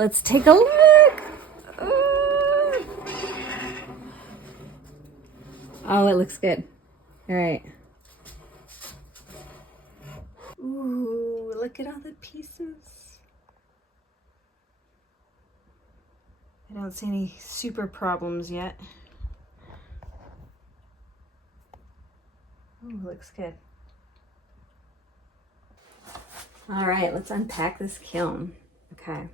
let's take a look. Oh, it looks good. All right. Ooh, look at all the pieces. I don't see any super problems yet. Ooh, looks good. All right, let's unpack this kiln. Okay.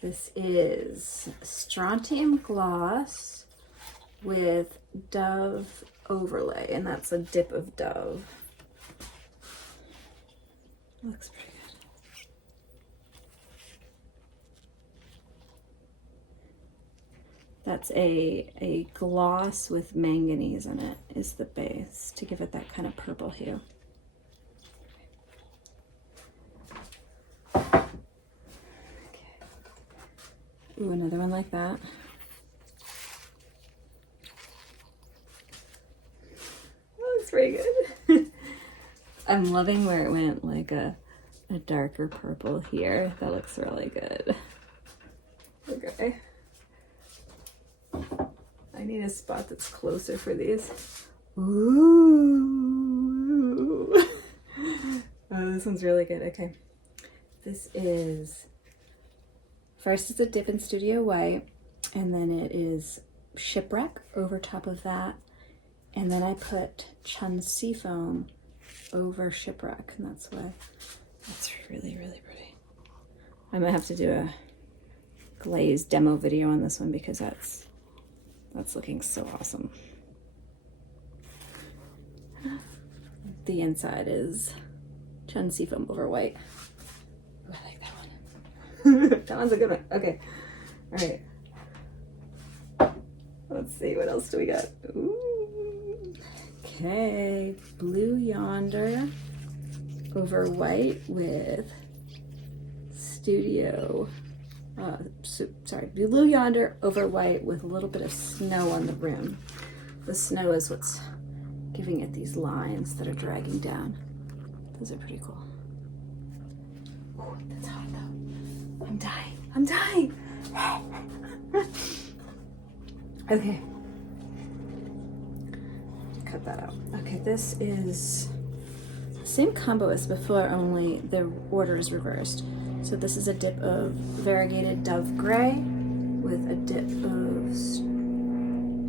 This is strontium gloss with Dove overlay, and that's a dip of Dove. Looks pretty good. That's a gloss with manganese in it is the base to give it that kind of purple hue. Ooh, another one like that. Oh, it's pretty good. I'm loving where it went like a darker purple here. That looks really good. Okay. I need a spot that's closer for these. Ooh. Oh, this one's really good. Okay. This is... First it's a dip in Studio White, and then it is Shipwreck over top of that. And then I put Chun Seafoam over Shipwreck, and that's why that's really, really pretty. I might have to do a glaze demo video on this one because that's looking so awesome. The inside is Chun Seafoam over white. Ooh, I like that one. That one's a good one. Okay. All right. Let's see. What else do we got? Ooh. Okay. Blue Yonder over white with Studio. Blue Yonder over white with a little bit of snow on the rim. The snow is what's giving it these lines that are dragging down. Those are pretty cool. Oh, that's hot though. I'm dying. I'm dying. Okay. Cut that out. Okay, this is the same combo as before, only the order is reversed. So this is a dip of variegated Dove Gray with a dip of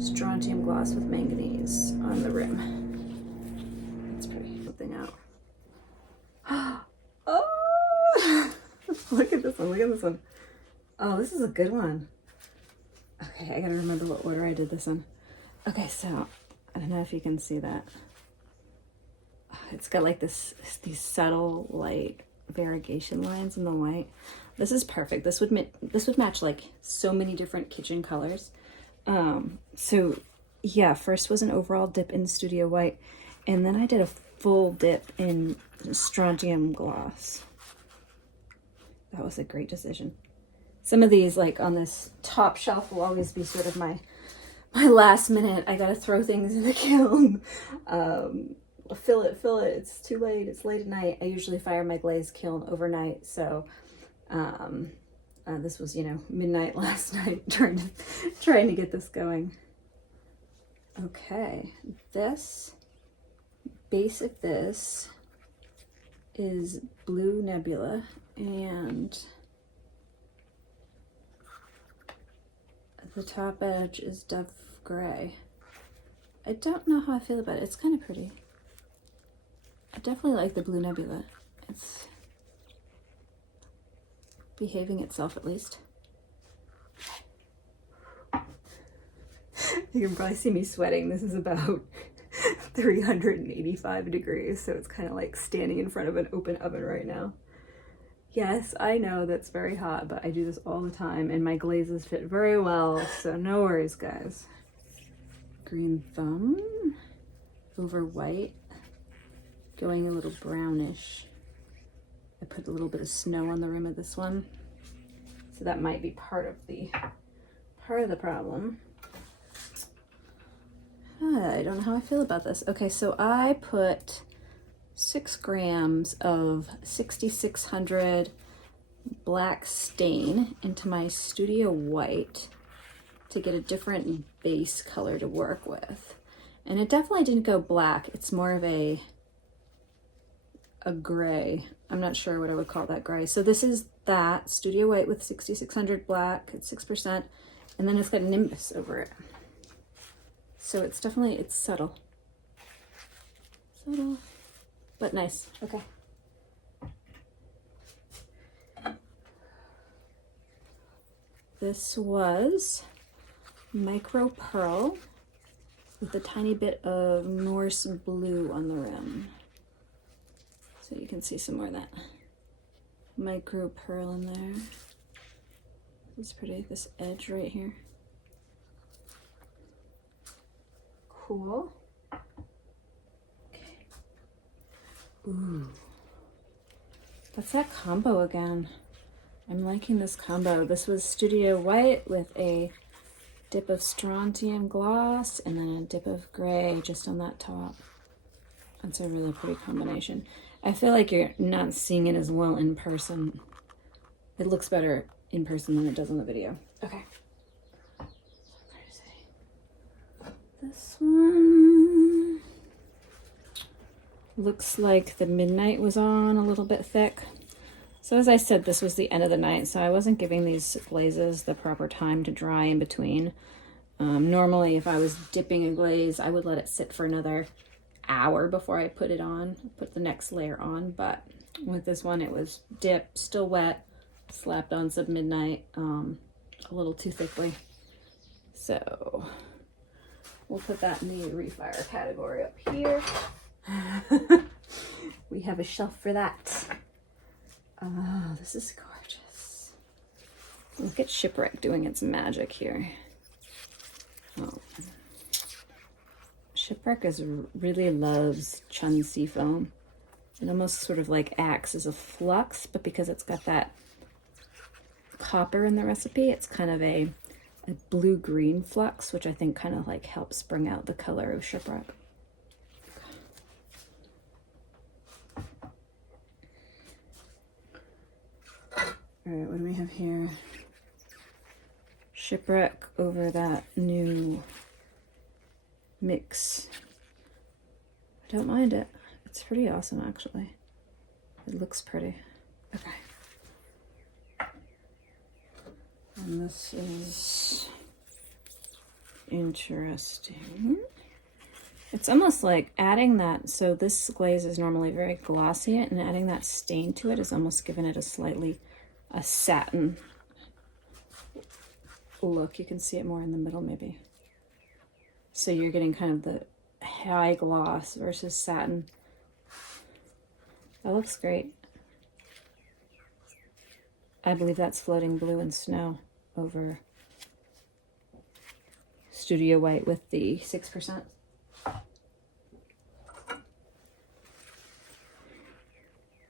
strontium gloss with manganese on the rim. That's pretty. Something out. Oh! Look at this one. Look at this one. Oh, this is a good one. Okay, I gotta remember what order I did this in. Okay, so I don't know if you can see that. It's got like these subtle like variegation lines in the white. This is perfect. This would match like so many different kitchen colors. So yeah, first was an overall dip in Studio White, and then I did a full dip in strontium gloss. That was a great decision. Some of these, like on this top shelf, will always be sort of my last minute. I gotta throw things in the kiln. Fill it. It's too late. It's late at night. I usually fire my glaze kiln overnight, so this was, midnight last night trying to get this going. Okay, this base of this is Blue Nebula, and the top edge is Dove Gray. I don't know how I feel about it. It's kind of pretty. I definitely like the Blue Nebula. It's behaving itself, at least. You can probably see me sweating. This is about 385 degrees, so it's kind of like standing in front of an open oven right now. Yes, I know that's very hot, but I do this all the time, and my glazes fit very well, so no worries, guys. Green Thumb over white, going a little brownish. I put a little bit of snow on the rim of this one, so that might be part of the problem. I don't know how I feel about this. Okay, so I put 6 grams of 6600 black stain into my Studio White to get a different base color to work with. And it definitely didn't go black. It's more of a gray. I'm not sure what I would call that gray. So this is that Studio White with 6600 black at 6%, and then it's got Nimbus over it. So it's definitely, it's subtle. Subtle, but nice. Okay. This was Micro Pearl with a tiny bit of Norse blue on the rim. So you can see some more of that Micro Pearl in there. It's pretty, this edge right here. Cool. Okay. Ooh. That's that combo again. I'm liking this combo. This was Studio White with a dip of strontium gloss and then a dip of gray just on that top. That's a really pretty combination. I feel like you're not seeing it as well in person. It looks better in person than it does on the video. Okay. This one looks like the midnight was on a little bit thick. So as I said, this was the end of the night, so I wasn't giving these glazes the proper time to dry in between. Normally, if I was dipping a glaze, I would let it sit for another hour before I put it on, put the next layer on. But with this one, it was dip, still wet, slapped on some midnight, a little too thickly. So we'll put that in the refire category up here. We have a shelf for that. Oh, this is gorgeous. Look at Shipwreck doing its magic here. Oh. Shipwreck really loves Chun Seafoam. It almost sort of like acts as a flux, but because it's got that copper in the recipe, it's kind of a blue-green flux, which I think kind of like helps bring out the color of Shipwreck. All right, what do we have here? Shipwreck over that new mix. I don't mind it. It's pretty awesome, actually. It looks pretty. Okay. And this is interesting. It's almost like adding that, so this glaze is normally very glossy, and adding that stain to it is almost giving it a satin look. You can see it more in the middle maybe. So you're getting kind of the high gloss versus satin. That looks great. I believe that's Floating Blue and Snow over Studio White with the 6%.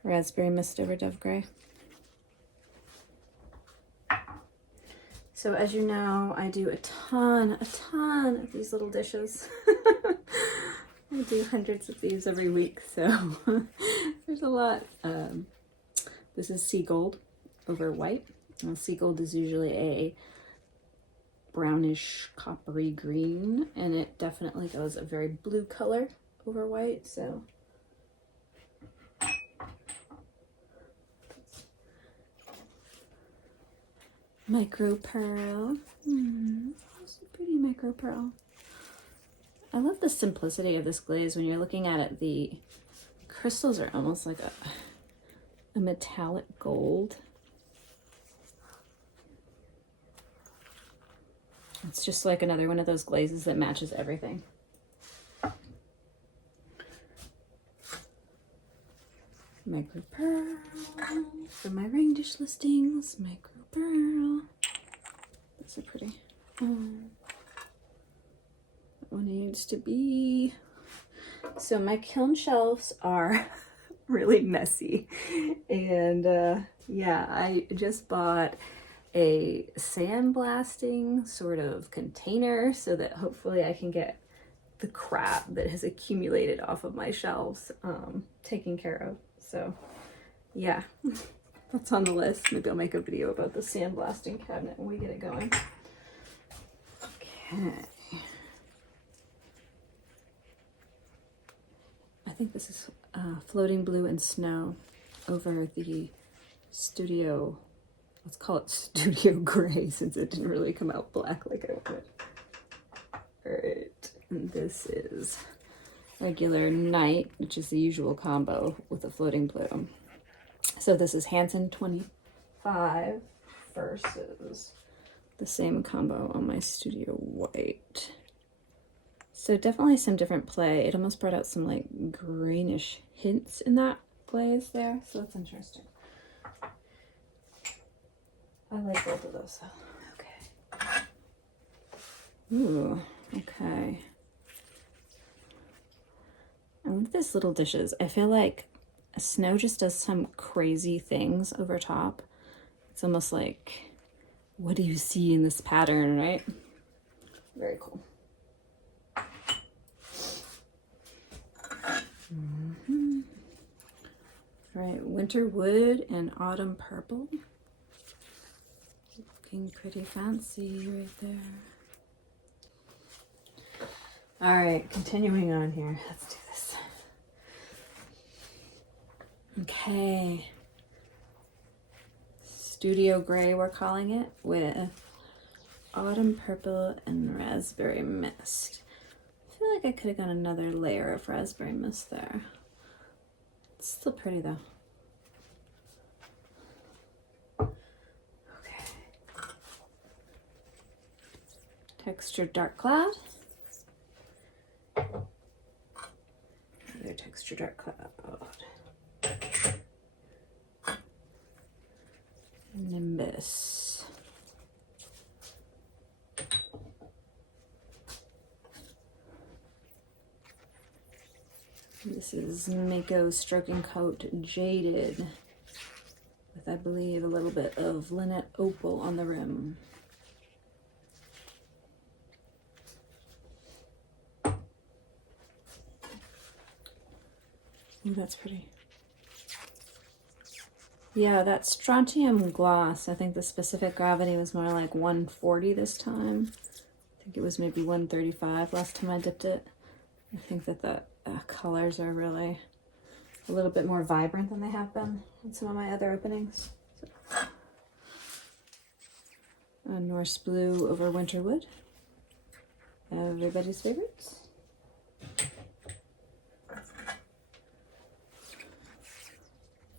Raspberry Mist over Dove Gray. So as you know, I do a ton of these little dishes. I do hundreds of these every week, so there's a lot. This is Sea Gold over White. Sea Gold is usually a brownish coppery green, and it definitely goes a very blue color over White, so. Micro Pearl. That's a pretty Micro Pearl. I love the simplicity of this glaze. When you're looking at it, the crystals are almost like a metallic gold. It's just like another one of those glazes that matches everything. Micro Pearl. For my ring dish listings, Micro Pearl. That's so pretty. That one needs to be. So my kiln shelves are really messy. And yeah, I just bought a sandblasting sort of container so that hopefully I can get the crap that has accumulated off of my shelves taken care of. So yeah, that's on the list. Maybe I'll make a video about the sandblasting cabinet when we get it going. Okay. I think this is Floating Blue and Snow over the Studio, let's call it Studio Gray since it didn't really come out black like I wanted. Alright, and this is regular Night, which is the usual combo with a Floating Blue. So this is Hanson 25 versus the same combo on my Studio White. So definitely some different play. It almost brought out some like greenish hints in that glaze there, so that's interesting. I like both of those though. Okay. Ooh, okay. And with this little dishes, I feel like Snow just does some crazy things over top. It's almost like, what do you see in this pattern, right? Very cool. All right, Winter Wood and Autumn Purple. Looking pretty fancy right there. All right, continuing on here. Let's do this. Okay. Studio Gray, we're calling it, with Autumn Purple and Raspberry Mist. I feel like I could have got another layer of Raspberry Mist there. It's still pretty though. Okay. Textured Dark Cloud. Another Textured Dark Cloud. Nimbus. This is Mayco Stroking Coat Jaded with, I believe, a little bit of Lynette Opal on the rim. Ooh, that's pretty. Yeah, that strontium gloss, I think the specific gravity was more like 140 this time. I think it was maybe 135 last time I dipped it. I think that the colors are really a little bit more vibrant than they have been in some of my other openings. So, Norse Blue over Winterwood. Everybody's favorites.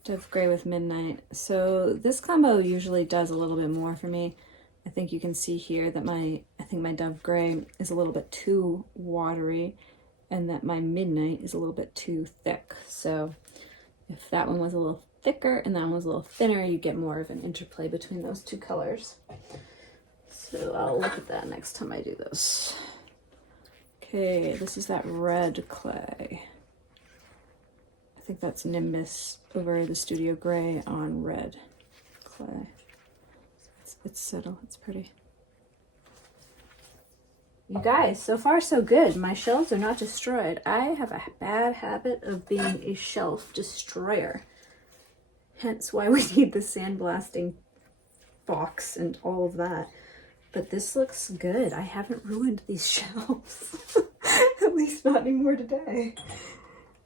Dove Gray with Midnight. So this combo usually does a little bit more for me. I think you can see here that I think my Dove Gray is a little bit too watery and that my Midnight is a little bit too thick. So if that one was a little thicker and that one was a little thinner, you get more of an interplay between those two colors. So I'll look at that next time I do this. Okay, this is that red clay. I think that's Nimbus over the Studio Gray on red clay. It's subtle, it's pretty. You guys, so far so good. My shelves are not destroyed. I have a bad habit of being a shelf destroyer. Hence why we need the sandblasting box and all of that. But this looks good. I haven't ruined these shelves. At least not anymore today.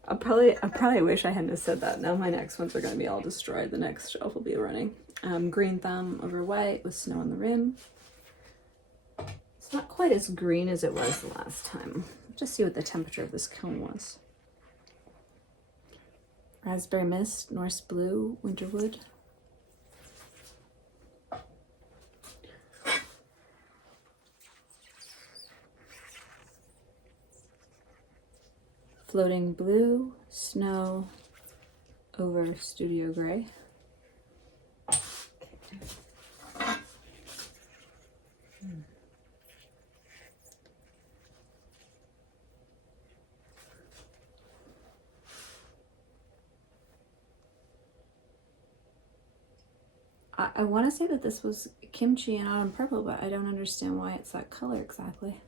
I probably wish I hadn't have said that. Now my next ones are going to be all destroyed. The next shelf will be running. Green Thumb over white with snow on the rim. It's not quite as green as it was the last time. Just see what the temperature of this kiln was. Raspberry Mist, Norse Blue, Winterwood. Floating Blue, Snow over Studio Gray. I want to say that this was Kimchi and Autumn Purple, but I don't understand why it's that color exactly.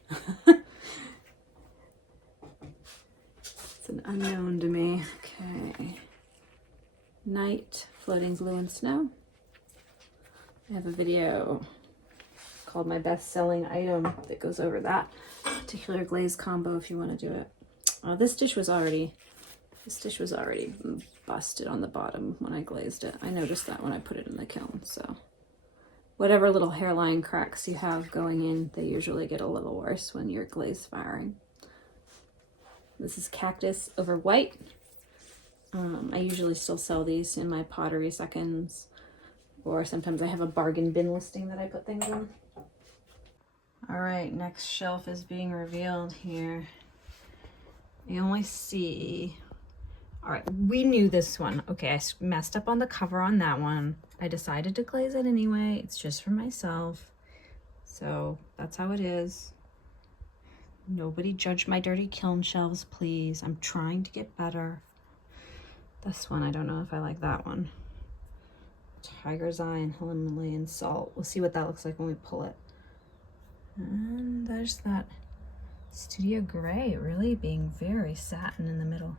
unknown to me. Okay. Night, floating glue and snow. I have a video called My Best-Selling Item that goes over that particular glaze combo if you want to do it. This dish was already busted on the bottom when I glazed it. I noticed that when I put it in the kiln, so whatever little hairline cracks you have going in, they usually get a little worse when you're glaze firing. This is cactus over white. I usually still sell these in my pottery seconds, or sometimes I have a bargain bin listing that I put things in. All right, next shelf is being revealed here. You only see, all right, we knew this one. Okay, I messed up on the cover on that one. I decided to glaze it anyway. It's just for myself. So that's how it is. Nobody judge my dirty kiln shelves, please. I'm trying to get better. This one, I don't know if I like that one. Tiger's Eye and Himalayan Salt. We'll see what that looks like when we pull it. And there's that Studio Gray really being very satin in the middle.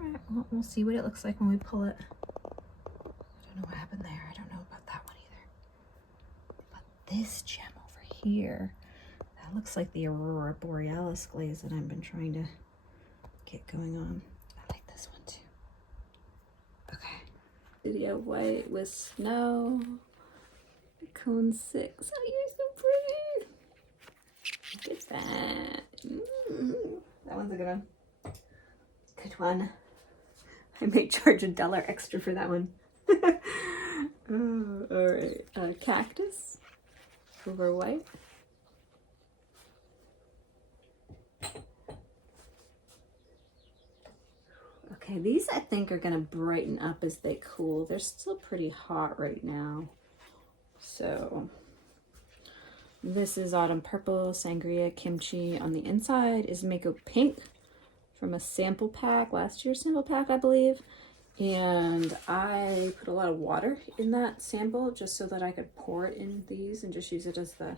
All right, well, we'll see what it looks like when we pull it. I don't know what happened there. I don't know about that one either. But this gem over here, that looks like the Aurora Borealis glaze that I've been trying to get going on. I like this one too. Okay. Studio White with snow. Cone 6. Oh, you're so pretty. Look at that. That one's a good one. Good one. I may charge $1 extra for that one. Oh, all right. Cactus over white. Okay, these I think are gonna brighten up as they cool. They're still pretty hot right now. So this is Autumn Purple, Sangria, Kimchi. On the inside is Mayco Pink from a sample pack, last year's sample pack, I believe. And I put a lot of water in that sample just so that I could pour it in these and just use it as the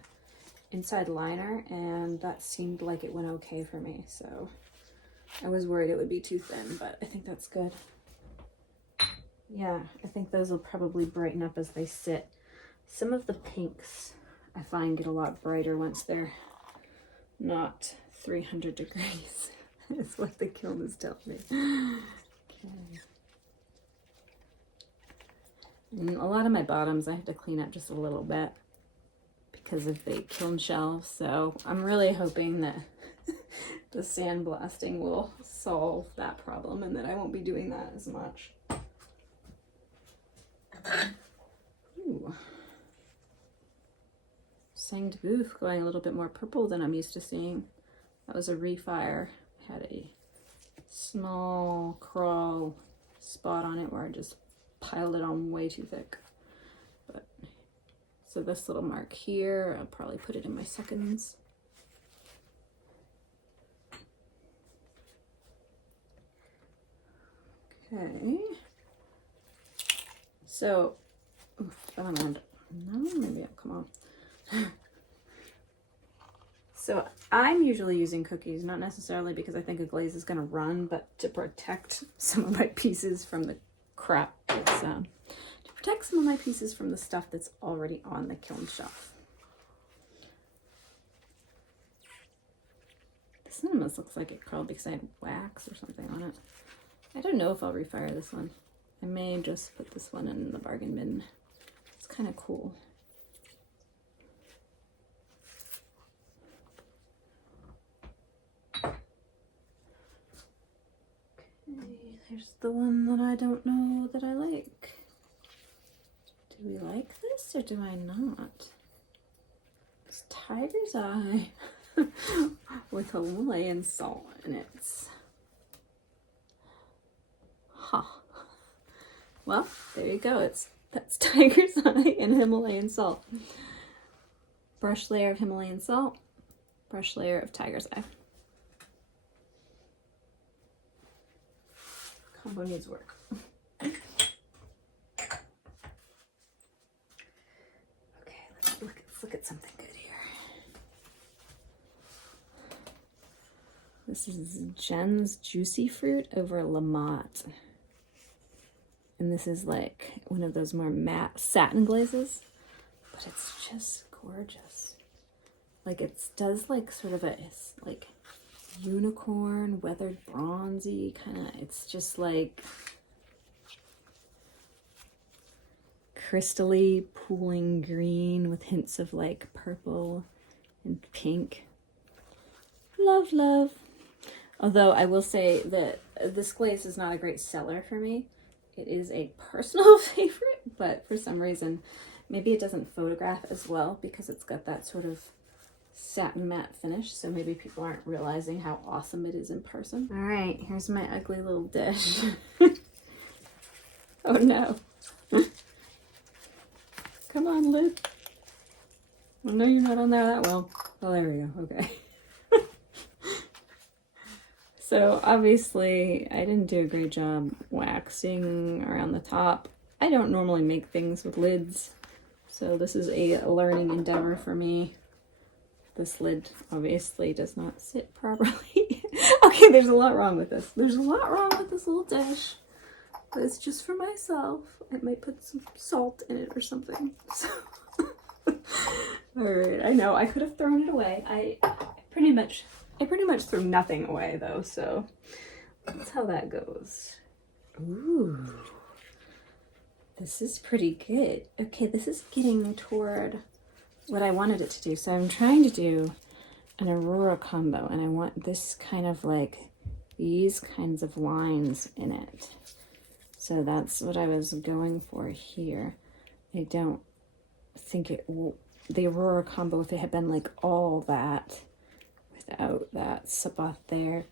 inside liner. And that seemed like it went okay for me. So I was worried it would be too thin, but I think that's good. Yeah, I think those will probably brighten up as they sit. Some of the pinks I find get a lot brighter once they're not 300 degrees. That's what the kiln is telling me. Okay. And a lot of my bottoms I have to clean up just a little bit because of the kiln shelves. So I'm really hoping that the sandblasting will solve that problem and that I won't be doing that as much. Ooh. Sanged Booth going a little bit more purple than I'm used to seeing. That was a refire. I had a small crawl spot on it where I just piled it on way too thick. But so this little mark here, I'll probably put it in my seconds. Okay. So, no, maybe I'll come on. So I'm usually using cookies, not necessarily because I think a glaze is going to run, but to protect some of my pieces from the crap that's, to protect some of my pieces from the stuff that's already on the kiln shelf. This one almost looks like it curled because I had wax or something on it. I don't know if I'll refire this one. I may just put this one in the bargain bin. It's kind of cool. There's the one that I don't know that I like. Do we like this or do I not? It's Tiger's Eye with Himalayan salt in it. Huh. Well, there you go. That's Tiger's Eye and Himalayan salt. Brush layer of Himalayan salt, brush layer of Tiger's Eye. Combo needs work. Okay, let's look at something good here. This is Jen's Juicy Fruit over Lamont. And this is like one of those more matte satin glazes, but it's just gorgeous. Like it does like sort of a like unicorn, weathered bronzy kind of, it's just like crystally pooling green with hints of like purple and pink. Love, love. Although I will say that this glaze is not a great seller for me. It is a personal favorite, but for some reason, maybe it doesn't photograph as well because it's got that sort of satin matte finish. So maybe people aren't realizing how awesome it is in person. All right, here's my ugly little dish. Oh no. Come on, lid. I know you're not on there that well. Oh, there we go. Okay. So obviously I didn't do a great job waxing around the top. I don't normally make things with lids, so this is a learning endeavor for me. This lid obviously does not sit properly. Okay, there's a lot wrong with this. There's a lot wrong with this little dish, but it's just for myself. I might put some salt in it or something. So. All right, I know I could have thrown it away. I pretty much threw nothing away though, so that's how that goes. Ooh, this is pretty good. Okay, this is getting toward what I wanted it to do. So I'm trying to do an Aurora combo, and I want this kind of like these kinds of lines in it. So that's what I was going for here. I don't think it will, the Aurora combo, if it had been like all that without that spot there,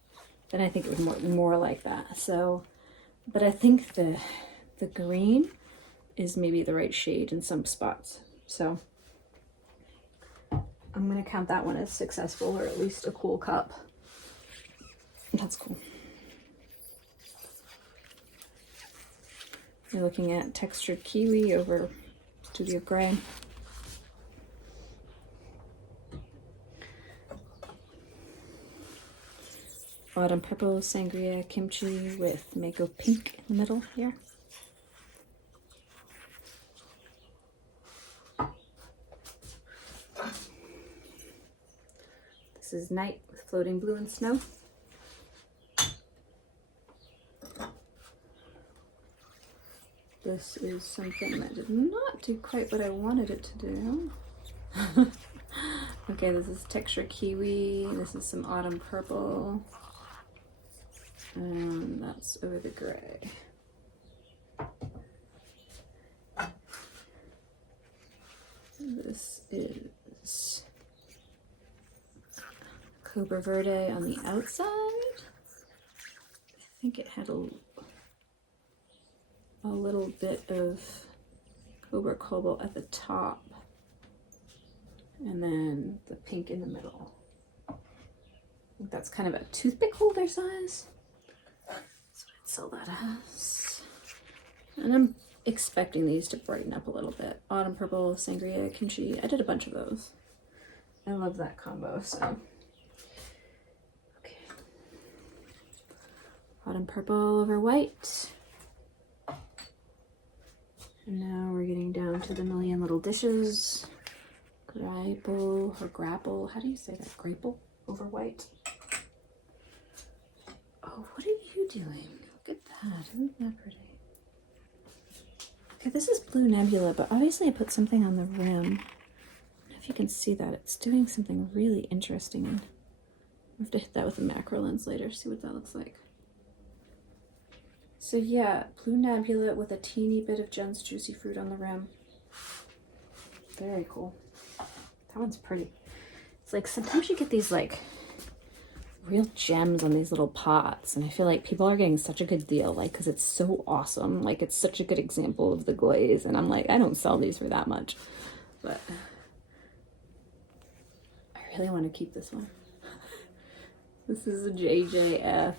then I think it would more like that. So, but I think the green is maybe the right shade in some spots. So I'm gonna count that one as successful, or at least a cool cup. That's cool. You're looking at textured kiwi over studio gray. Autumn purple sangria kimchi with Mayco pink in the middle here. This is night with floating blue and snow. This is something that did not do quite what I wanted it to do. Okay, this is texture kiwi. This is some autumn purple. And that's over the gray. This is Cobra Verde on the outside. I think it had a little bit of Cobra Cobalt at the top, and then the pink in the middle. I think that's kind of a toothpick holder size. That's what I'd sell that as. And I'm expecting these to brighten up a little bit. Autumn purple, sangria, kimchi. I did a bunch of those. I love that combo, so. Okay. Autumn purple over white. And now we're getting down to the million little dishes. Grapple or grapple. How do you say that? Grapple over white. Oh, what are you doing? Look at that. Isn't that pretty? Okay, this is Blue Nebula, but obviously I put something on the rim. I don't know if you can see that. It's doing something really interesting. And I have to hit that with a macro lens later, see what that looks like. So yeah, Blue Nebula with a teeny bit of Jen's Juicy Fruit on the rim. Very cool. That one's pretty. It's like sometimes you get these like real gems on these little pots, and I feel like people are getting such a good deal, like, because it's so awesome. Like, it's such a good example of the glaze, and I'm like, I don't sell these for that much, but I really want to keep this one. This is a JJF,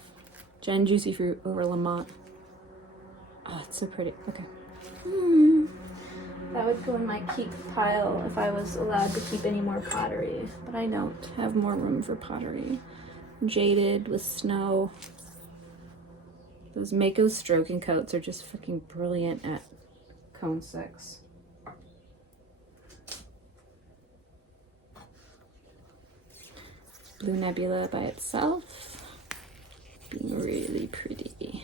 Jen Juicy Fruit over Lamont. Oh, it's so pretty. Okay. That would go in my keep pile if I was allowed to keep any more pottery, but I don't have more room for pottery. jaded with snow. Those Mayco stroking coats are just freaking brilliant at cone 6. Blue Nebula by itself, being really pretty.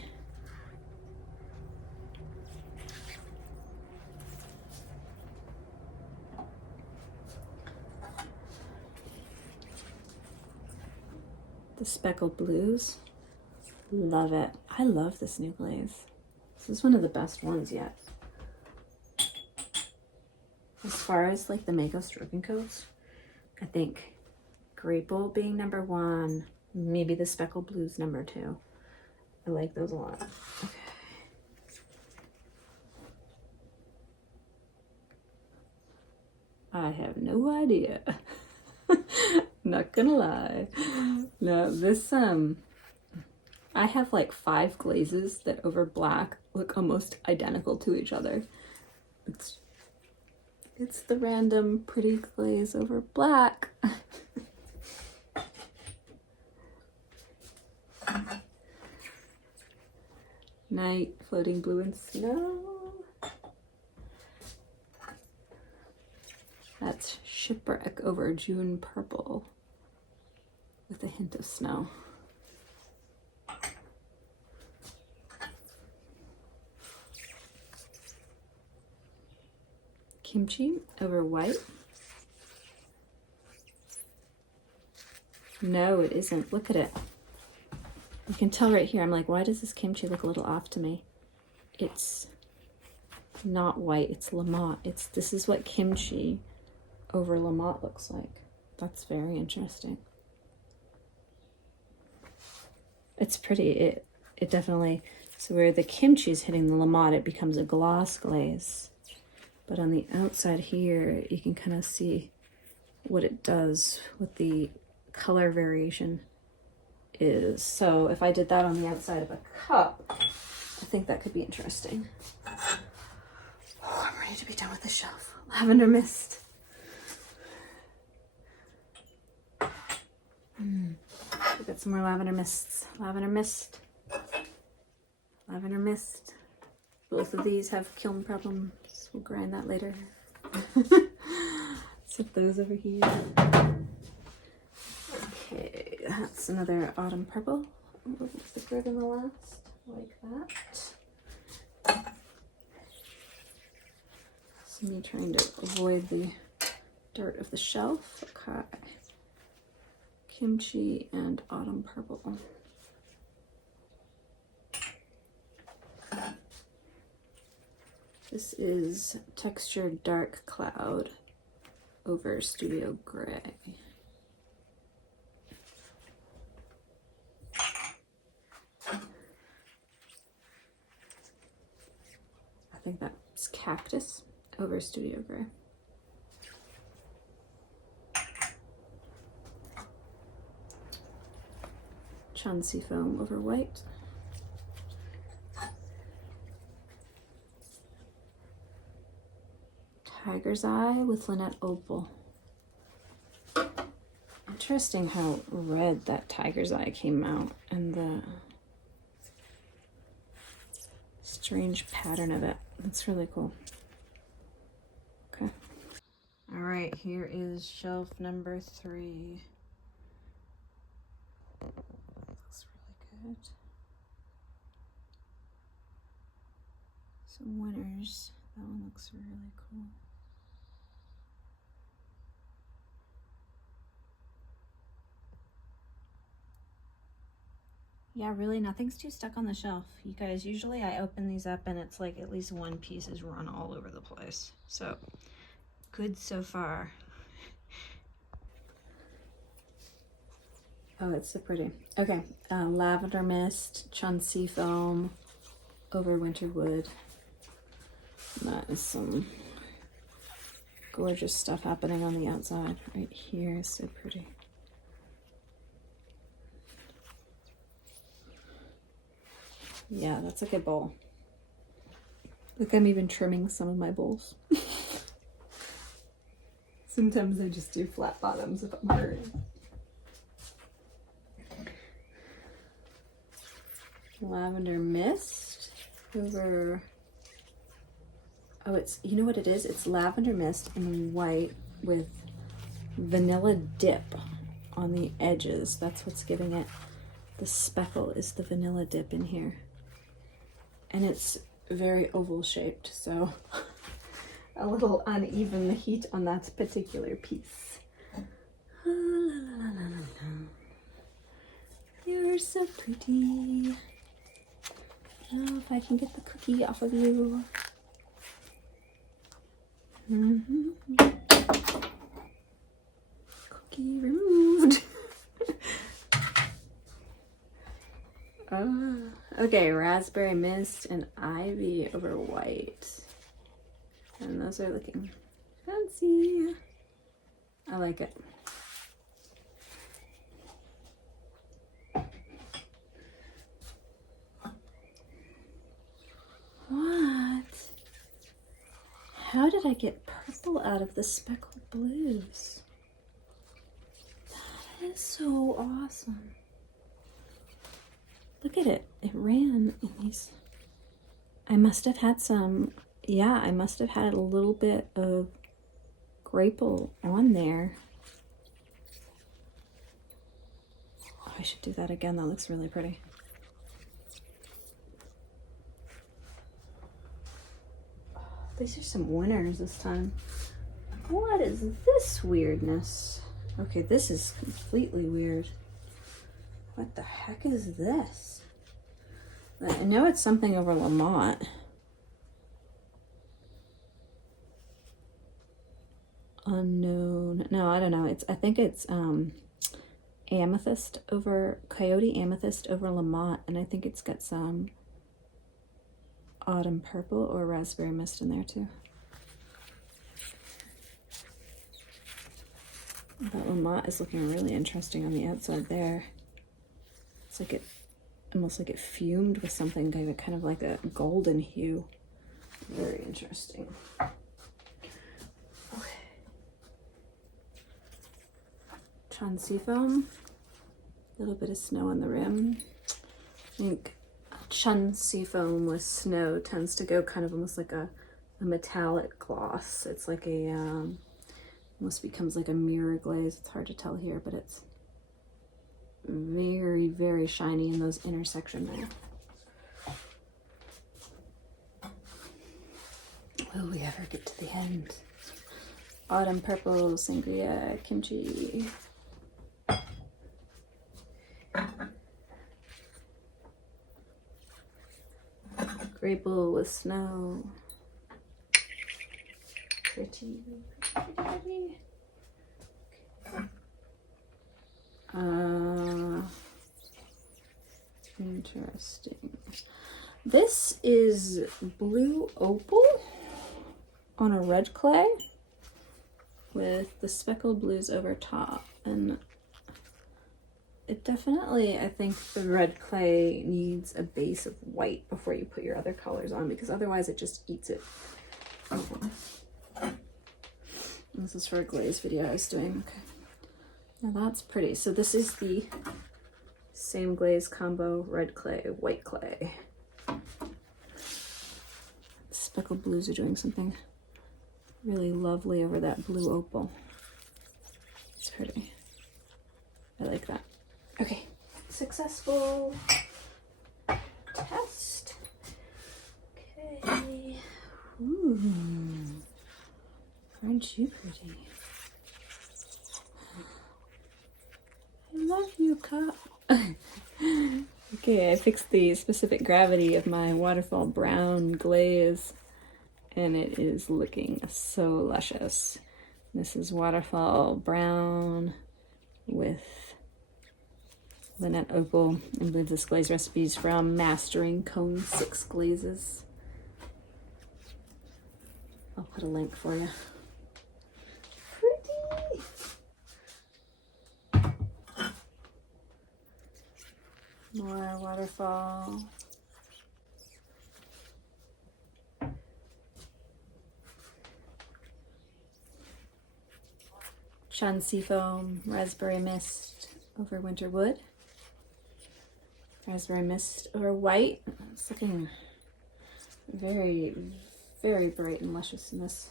The speckled blues, love it. I love this new glaze. This is one of the best ones yet. As far as like the Mayco stroking coats, I think Grapple being number 1, maybe the speckled blues number 2. I like those a lot. Okay. I have no idea. Not gonna lie. No, this I have like 5 glazes that over black look almost identical to each other. It's the random pretty glaze over black. Night, floating blue and snow. That's shipwreck over June purple with a hint of snow. Kimchi over white. No, it isn't. Look at it. You can tell right here. I'm like, why does this kimchi look a little off to me? It's not white. It's Lamont. This is what kimchi over Lamont looks like. That's very interesting. It's pretty. It definitely. So where the kimchi is hitting the Lamont, it becomes a gloss glaze. But on the outside here, you can kind of see what it does with the color variation is. So if I did that on the outside of a cup, I think that could be interesting. Oh, I'm ready to be done with the shelf. Lavender mist. We got some more lavender mists. Lavender mist. Lavender mist. Both of these have kiln problems. We'll grind that later. Set those over here. Okay, that's another autumn purple. A little thicker than the last, like that. So me trying to avoid the dirt of the shelf. Okay. Kimchi and autumn purple. This is textured dark cloud over studio gray. I think that's cactus over studio gray. Chun-Si foam over white. Tiger's Eye with Lynette Opal. Interesting how red that Tiger's Eye came out and the strange pattern of it. That's really cool. Okay. All right, here is shelf number 3. Looks really good. Some winners. That one looks really cool. Yeah, really, nothing's too stuck on the shelf. You guys, usually I open these up and it's like at least one piece is run all over the place. So, good so far. Oh, it's so pretty. Okay, lavender mist, Chun-Si foam over winter wood. That is some gorgeous stuff happening on the outside. Right here is so pretty. Yeah, that's a good bowl. Look, I'm even trimming some of my bowls. Sometimes I just do flat bottoms if I'm hurrying. lavender mist over, oh, it's, you know what it is? It's lavender mist in white with vanilla dip on the edges. That's what's giving it the speckle, is the vanilla dip in here. And it's very oval shaped, so a little uneven, the heat on that particular piece. You're so pretty. Oh, if I can get the cookie off of you. Cookie removed. Okay, raspberry mist and ivy over white. And those are looking fancy. I like it. What? How did I get purple out of the speckled blues? That is so awesome. Look at it. It ran in these. I must have had some, yeah, I must have had a little bit of grapple on there. Oh, I should do that again. That looks really pretty. Oh, these are some winners this time. What is this weirdness? Okay, this is completely weird. What the heck is this? I know it's something over Lamont. Unknown. No, I don't know. I think it's amethyst over Coyote, amethyst over Lamont, and I think it's got some autumn purple or raspberry mist in there too. That Lamont is looking really interesting on the outside there. It's like it, almost like it fumed with something, kind of like a golden hue. Very interesting. Okay. Chun Seafoam. A little bit of snow on the rim. I think Chun Seafoam with snow tends to go kind of almost like a metallic gloss. It's like a, almost becomes like a mirror glaze. It's hard to tell here, but it's very, very shiny in those intersection there. Will we ever get to the end? Autumn purple, sangria, kimchi. Grapple with snow. Pretty, pretty. Interesting. This is blue opal on a red clay with the speckled blues over top, and it definitely, I think the red clay needs a base of white before you put your other colors on, because otherwise it just eats it. This is for a glaze video I was doing. Okay. Now that's pretty. So this is the same glaze combo, red clay, white clay. Speckled blues are doing something really lovely over that blue opal. It's pretty. I like that. Okay, successful test. Okay. Ooh, aren't you pretty? I love you, cup. Okay, I fixed the specific gravity of my waterfall brown glaze, and it is looking so luscious. This is waterfall brown with Lynette Opal. I believe this glaze recipe is from Mastering Cone 6 Glazes. I'll put a link for you. Pretty! More waterfall. Chun Seafoam, raspberry mist over winter wood. Raspberry mist over white. It's looking very, very bright and luscious in this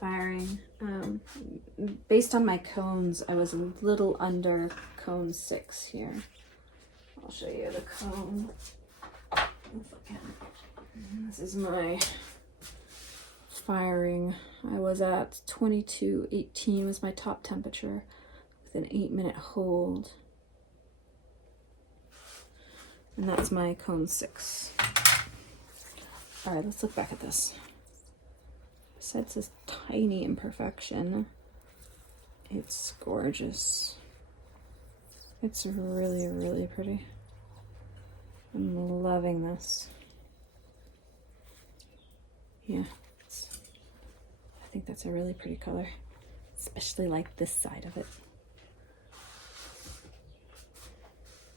firing. Based on my cones, I was a little under cone 6 here. I'll show you the cone. This is my firing. I was at 22:18 was my top temperature with an 8-minute hold. And that's my cone 6. All right, let's look back at this. I said it's this tiny imperfection. It's gorgeous. It's really, really pretty. I'm loving this. Yeah, I think that's a really pretty color, especially like this side of it.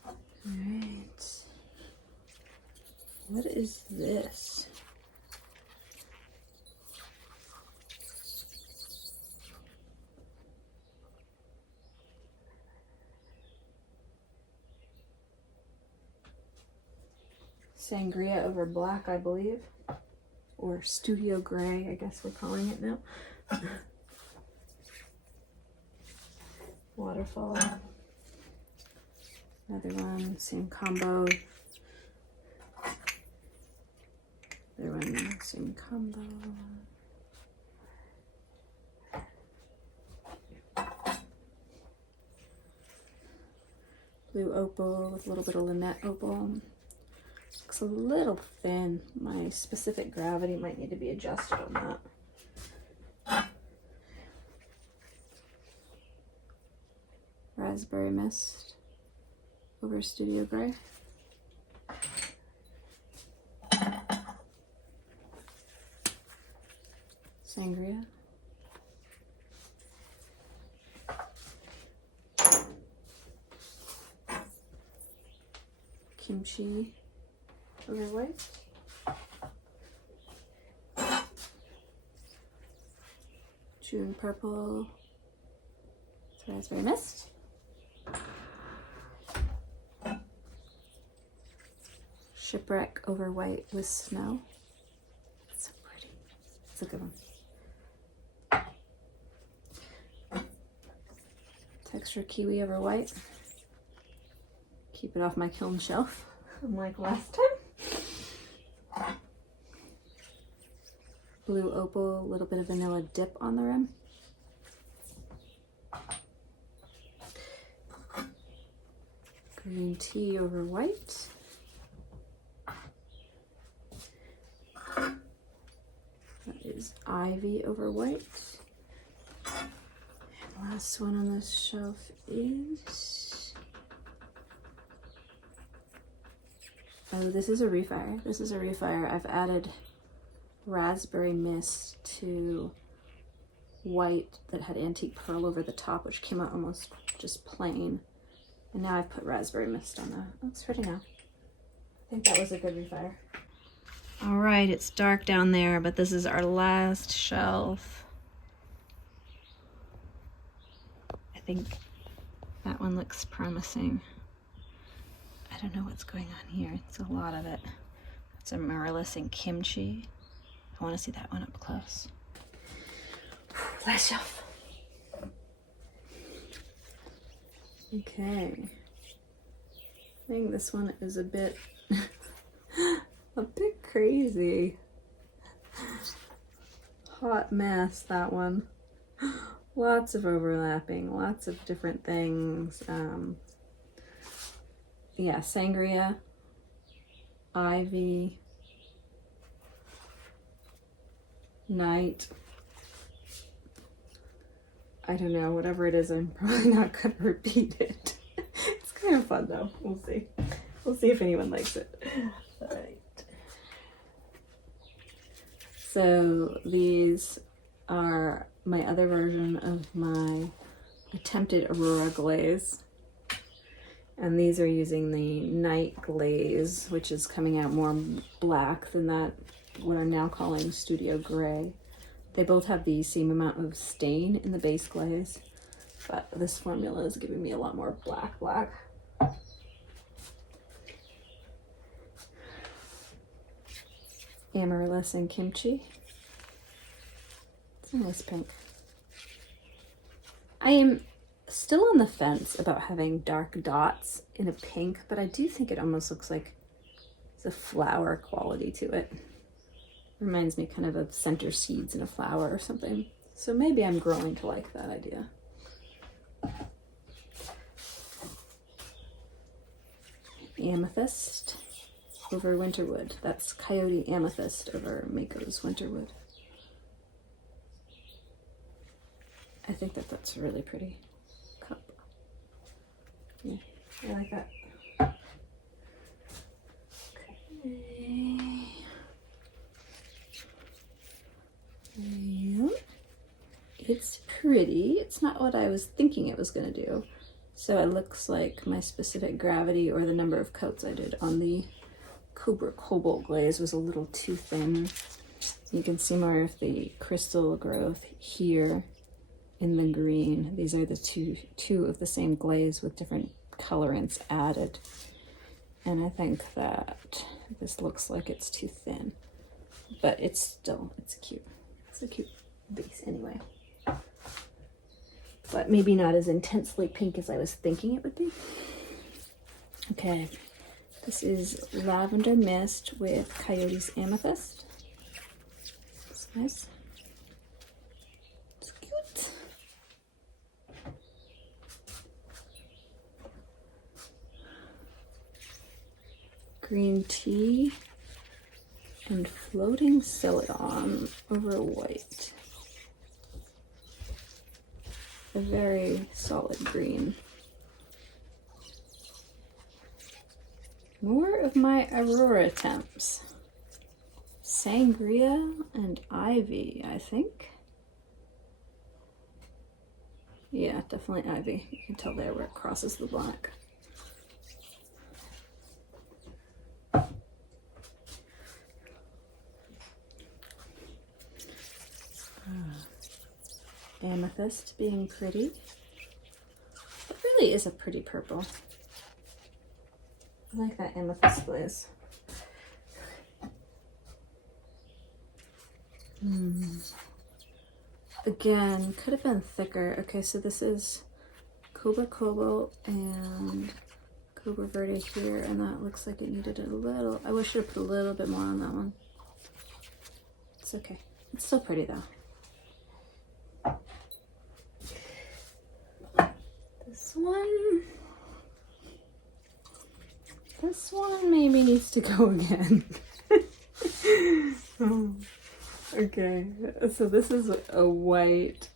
All right. What is this? Sangria over black, I believe. Or studio gray, I guess we're calling it now. Waterfall. Another one, same combo. Another one, same combo. Blue opal with a little bit of Lynette opal. Looks a little thin. My specific gravity might need to be adjusted on that. Raspberry mist over studio gray. Sangria. Kimchi over white. June purple. Raspberry mist. Shipwreck over white with snow. It's so pretty. It's a good one. Texture kiwi over white. Keep it off my kiln shelf, unlike last time. Blue opal, a little bit of vanilla dip on the rim. Green tea over white. That is ivy over white. And last one on this shelf is... oh, this is a refire. This is a refire. I've added raspberry mist to white that had antique pearl over the top, which came out almost just plain. And now I've put raspberry mist on that. Looks pretty now. I think that was a good refire. All right, it's dark down there, but this is our last shelf. I think that one looks promising. I don't know what's going on here. It's a lot of it. It's amaryllis and kimchi. I want to see that one up close. Last shelf. Okay. I think this one is a bit crazy. Hot mess, that one. Lots of overlapping, lots of different things. Yeah, sangria, ivy, night. I don't know, whatever it is, I'm probably not going to repeat it. It's kind of fun though. We'll see. We'll see if anyone likes it. All right. So these are my other version of my attempted Aurora glaze. And these are using the night glaze, which is coming out more black than that, what I'm now calling studio gray. They both have the same amount of stain in the base glaze, but this formula is giving me a lot more black. Amaryllis and Kimchi. It's a nice pink. I am still on the fence about having dark dots in a pink, but I do think it almost looks like it's a flower quality to it. Reminds me kind of center seeds in a flower or something. So maybe I'm growing to like that idea. Amethyst over Winterwood. That's Coyote Amethyst over Mayco's Winterwood. I think that's a really pretty cup. Yeah, I like that. Okay. Yeah. It's pretty. It's not what I was thinking it was going to do. So it looks like my specific gravity or the number of coats I did on the Cobra Cobalt glaze was a little too thin. You can see more of the crystal growth here in the green. These are the two of the same glaze with different colorants added. And I think that this looks like it's too thin, but it's cute. It's a cute base anyway. But maybe not as intensely pink as I was thinking it would be. Okay, this is Lavender Mist with Coyote's Amethyst. It's nice. It's cute. Green tea and floating celadon over white. A very solid green. More of my Aurora attempts. Sangria and Ivy, I think. Yeah, definitely Ivy. You can tell there where it crosses the black. Amethyst being pretty. It really is a pretty purple. I like that amethyst glaze. Again, could have been thicker. Okay, so this is Cobra Cobalt and Cobra Verde here, and that looks like it needed a little. I wish I had put a little bit more on that one. It's okay. It's still pretty though. This one maybe needs to go again. Oh, okay, so this is a white,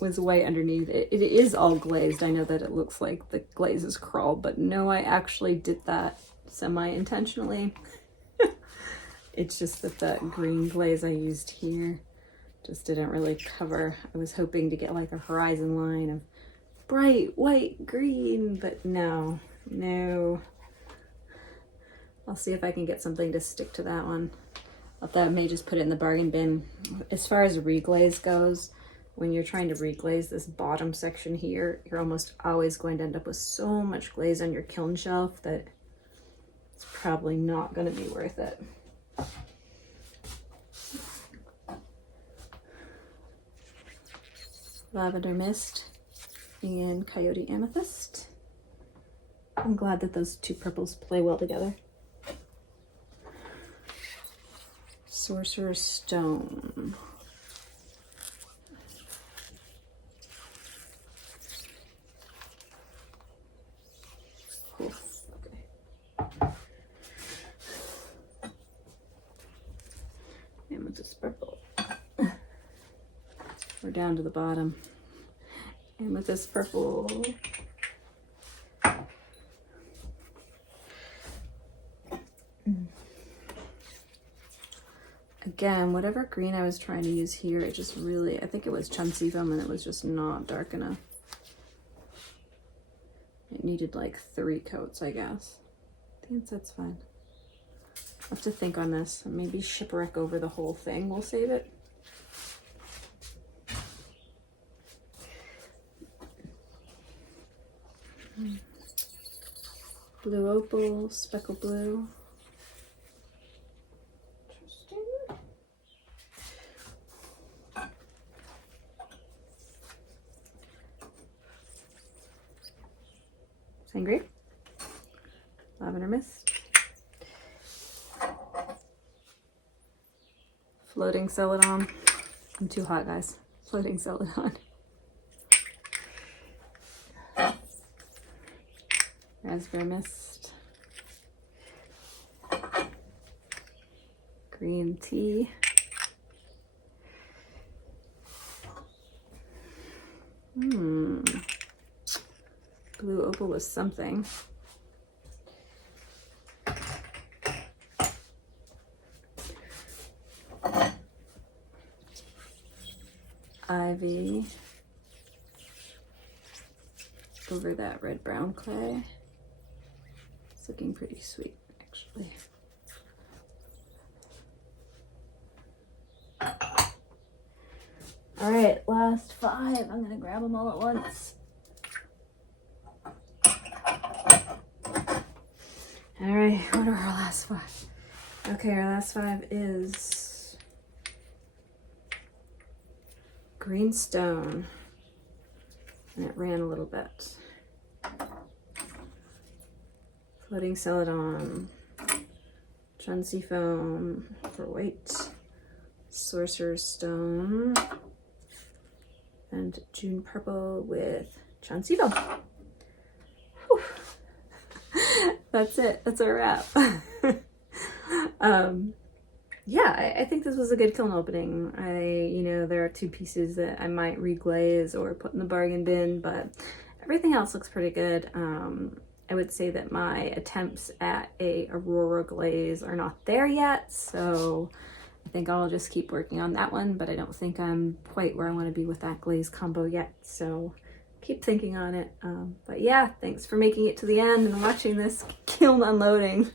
was white underneath. It is all glazed. I know that it looks like the glaze is crawled, but no, I actually did that semi-intentionally. It's just that that green glaze I used here just didn't really cover. I was hoping to get like a horizon line of bright white green, but no. I'll see if I can get something to stick to that one. I thought I may just put it in the bargain bin. As far as reglaze goes, when you're trying to reglaze this bottom section here, you're almost always going to end up with so much glaze on your kiln shelf that it's probably not going to be worth it. Lavender Mist and Coyote Amethyst. I'm glad that those two purples play well together. Sorcerer's Stone. Cool. Okay. Amethyst purple. We're down to the bottom. Amethyst purple. Again, whatever green I was trying to use here, it just really, I think it was chunky foam and it was just not dark enough. It needed like 3 coats, I guess. I think that's fine. I'll have to think on this. Maybe shipwreck over the whole thing. We'll save it. Blue opal, speckle blue. Interesting. Sangria, lavender mist, floating celadon. I'm too hot, guys. Floating celadon. Raspberry mist, green tea, blue opal was something. Ivy over that red brown clay. It's looking pretty sweet, actually. All right, last 5. I'm gonna grab them all at once. All right, what are our last 5? Okay, our last 5 is green stone, and it ran a little bit. Floating celadon, Chauncey foam for white, sorcerer's stone, and June purple with Chauncey foam. Whew. That's it. That's a wrap. Yeah, I think this was a good kiln opening. There are 2 pieces that I might reglaze or put in the bargain bin, but everything else looks pretty good. I would say that my attempts at a Aurora glaze are not there yet, so I think I'll just keep working on that one, but I don't think I'm quite where I want to be with that glaze combo yet, so keep thinking on it. But yeah, thanks for making it to the end and watching this kiln unloading.